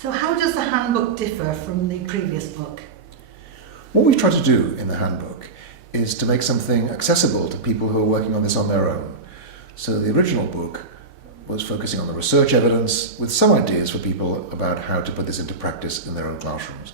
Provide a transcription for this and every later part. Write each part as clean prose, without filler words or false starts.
So how does the handbook differ from the previous book? What we've tried to do in the handbook is to make something accessible to people who are working on this on their own. So the original book was focusing on the research evidence with some ideas for people about how to put this into practice in their own classrooms.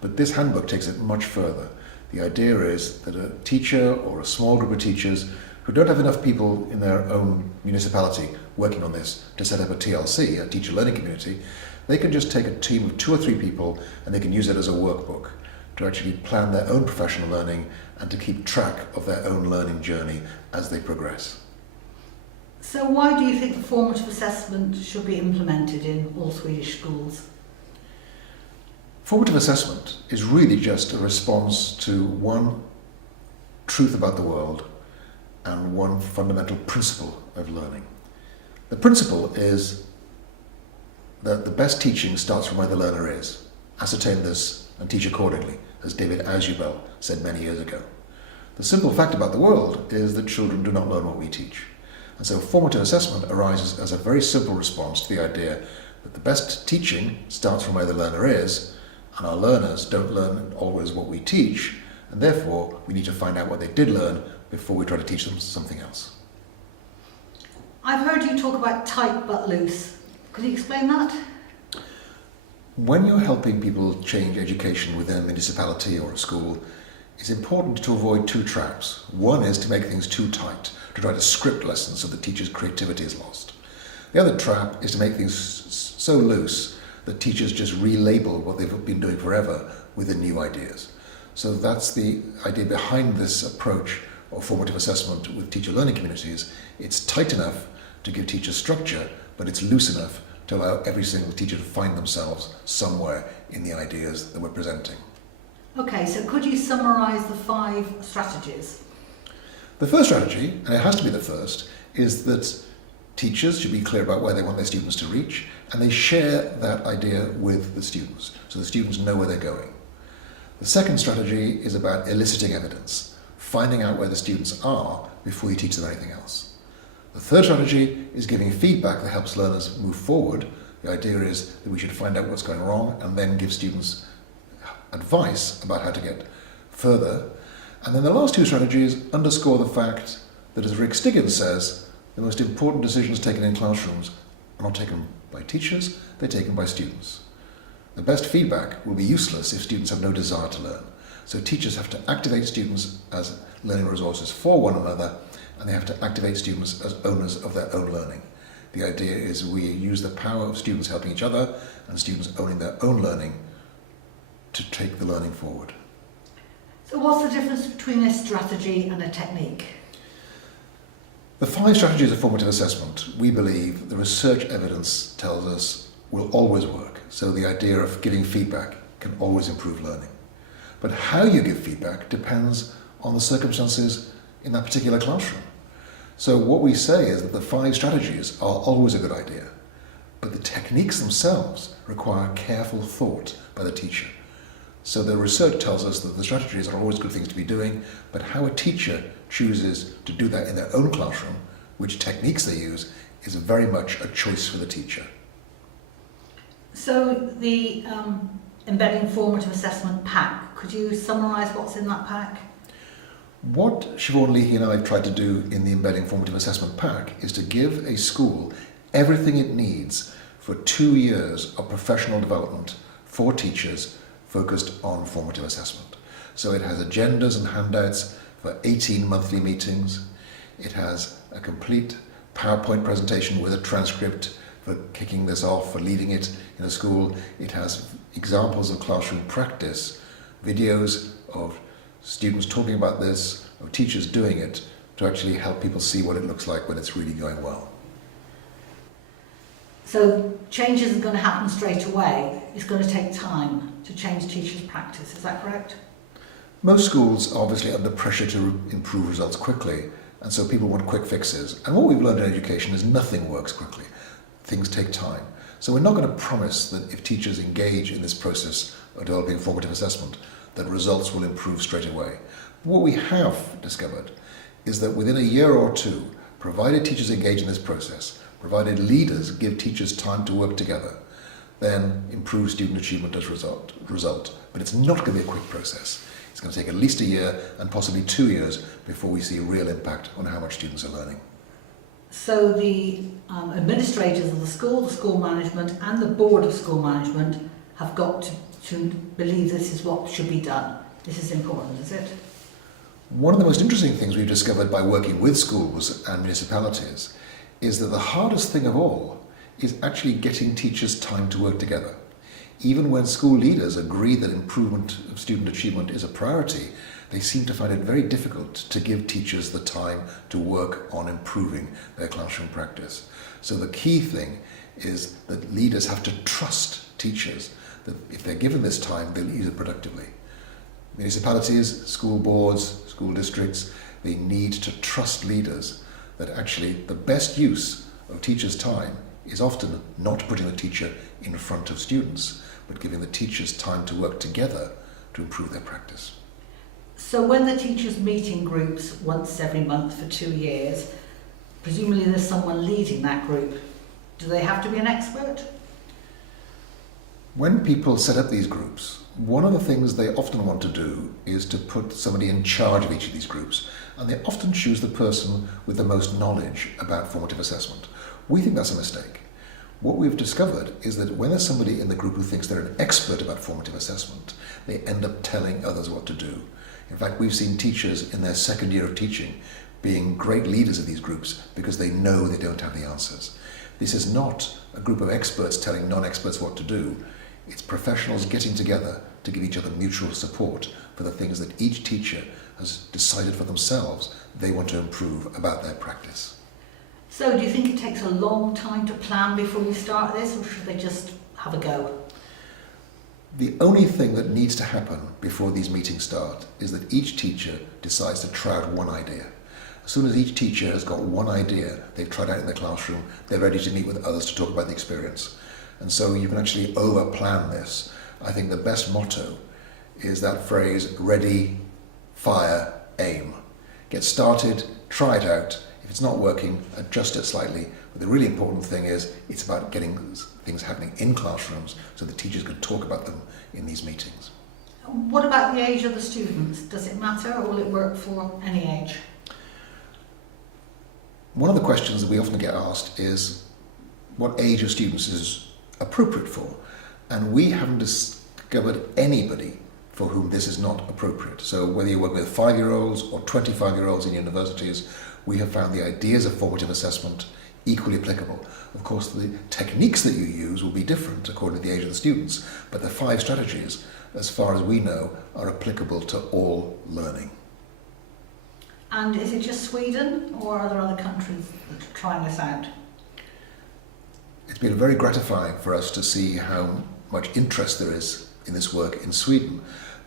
But this handbook takes it much further. The idea is that a teacher or a small group of teachers who don't have enough people in their own municipality working on this to set up a TLC, a teacher learning community, they can just take a team of 2 or 3 people and they can use it as a workbook to actually plan their own professional learning and to keep track of their own learning journey as they progress. So why do you think the formative assessment should be implemented in all Swedish schools? Formative assessment is really just a response to one truth about the world and one fundamental principle of learning. The principle is that the best teaching starts from where the learner is. Ascertain this and teach accordingly, as David Ausubel said many years ago. The simple fact about the world is that children do not learn what we teach. And so formative assessment arises as a very simple response to the idea that the best teaching starts from where the learner is, and our learners don't learn always what we teach, and therefore we need to find out what they did learn before we try to teach them something else. I've heard you talk about tight but loose. Could you explain that? When you're helping people change education within a municipality or a school, it's important to avoid 2 traps. One is to make things too tight, to try to script lessons so the teacher's creativity is lost. The other trap is to make things so loose that teachers just relabel what they've been doing forever with the new ideas. So that's the idea behind this approach of formative assessment with teacher learning communities. It's tight enough to give teachers structure, but it's loose enough to allow every single teacher to find themselves somewhere in the ideas that we're presenting. Okay, so could you summarise the 5 strategies? The first strategy, and it has to be the first, is that teachers should be clear about where they want their students to reach, and they share that idea with the students, so the students know where they're going. The second strategy is about eliciting evidence, finding out where the students are before you teach them anything else. The third strategy is giving feedback that helps learners move forward. The idea is that we should find out what's going wrong and then give students advice about how to get further. And then the last 2 strategies underscore the fact that, as Rick Stiggins says, the most important decisions taken in classrooms are not taken by teachers, they're taken by students. The best feedback will be useless if students have no desire to learn. So teachers have to activate students as learning resources for one another, and they have to activate students as owners of their own learning. The idea is we use the power of students helping each other and students owning their own learning to take the learning forward. So what's the difference between a strategy and a technique? The 5 strategies of formative assessment, we believe the research evidence tells us will always work. So the idea of giving feedback can always improve learning. But how you give feedback depends on the circumstances in that particular classroom. So what we say is that the 5 strategies are always a good idea, but the techniques themselves require careful thought by the teacher. So the research tells us that the strategies are always good things to be doing, but how a teacher chooses to do that in their own classroom, which techniques they use, is very much a choice for the teacher. So the embedding formative assessment pack, could you summarise what's in that pack? What Siobhan Leahy and I have tried to do in the Embedding Formative Assessment Pack is to give a school everything it needs for 2 years of professional development for teachers focused on formative assessment. So it has agendas and handouts for 18 monthly meetings. It has a complete PowerPoint presentation with a transcript for kicking this off, for leading it in a school. It has examples of classroom practice, videos of students talking about this, of teachers doing it, to actually help people see what it looks like when it's really going well. So change isn't going to happen straight away. It's going to take time to change teachers' practice. Is that correct? Most schools are obviously under pressure to improve results quickly, and so people want quick fixes. And what we've learned in education is nothing works quickly. Things take time. So we're not going to promise that if teachers engage in this process of developing formative assessment, that results will improve straight away. What we have discovered is that within a year or 2, provided teachers engage in this process, provided leaders give teachers time to work together, then improved student achievement does result. But it's not going to be a quick process. It's going to take at least a year and possibly 2 years before we see a real impact on how much students are learning. So the administrators of the school management and the board of school management have got to believe this is what should be done. This is important, is it? One of the most interesting things we've discovered by working with schools and municipalities is that the hardest thing of all is actually getting teachers time to work together. Even when school leaders agree that improvement of student achievement is a priority, they seem to find it very difficult to give teachers the time to work on improving their classroom practice. So the key thing is that leaders have to trust teachers, that if they're given this time, they'll use it productively. Municipalities, school boards, school districts, they need to trust leaders that actually the best use of teachers' time is often not putting the teacher in front of students, but giving the teachers time to work together to improve their practice. So when the teachers meet in groups once every month for 2 years, presumably there's someone leading that group. Do they have to be an expert? When people set up these groups, one of the things they often want to do is to put somebody in charge of each of these groups, and they often choose the person with the most knowledge about formative assessment. We think that's a mistake. What we've discovered is that when there's somebody in the group who thinks they're an expert about formative assessment, they end up telling others what to do. In fact, we've seen teachers in their second year of teaching being great leaders of these groups because they know they don't have the answers. This is not a group of experts telling non-experts what to do. It's professionals getting together to give each other mutual support for the things that each teacher has decided for themselves they want to improve about their practice. So do you think it takes a long time to plan before you start this, or should they just have a go? The only thing that needs to happen before these meetings start is that each teacher decides to try out one idea. As soon as each teacher has got one idea they've tried out in the classroom, they're ready to meet with others to talk about the experience. And so you can actually over-plan this. I think the best motto is that phrase, ready, fire, aim. Get started, try it out. If it's not working, adjust it slightly. But the really important thing is it's about getting things happening in classrooms so the teachers can talk about them in these meetings. What about the age of the students? Does it matter, or will it work for any age? One of the questions that we often get asked is what age of students is appropriate for, and we haven't discovered anybody for whom this is not appropriate. So whether you're working with 5-year-olds or 25-year-olds in universities, we have found the ideas of formative assessment equally applicable. Of course, the techniques that you use will be different according to the age of the students, but the 5 strategies, as far as we know, are applicable to all learning. And is it just Sweden, or are there other countries that are trying this out? It's been very gratifying for us to see how much interest there is in this work in Sweden,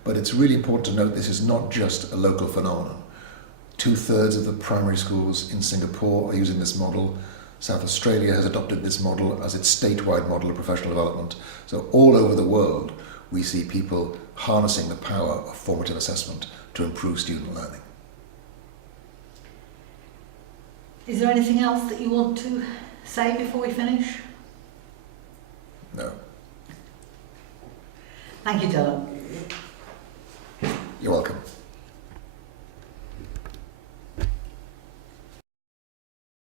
but it's really important to note this is not just a local phenomenon. 2/3 of the primary schools in Singapore are using this model. South Australia has adopted this model as its statewide model of professional development. So all over the world, we see people harnessing the power of formative assessment to improve student learning. Is there anything else that you want to say before we finish? No. Thank you, Dylan.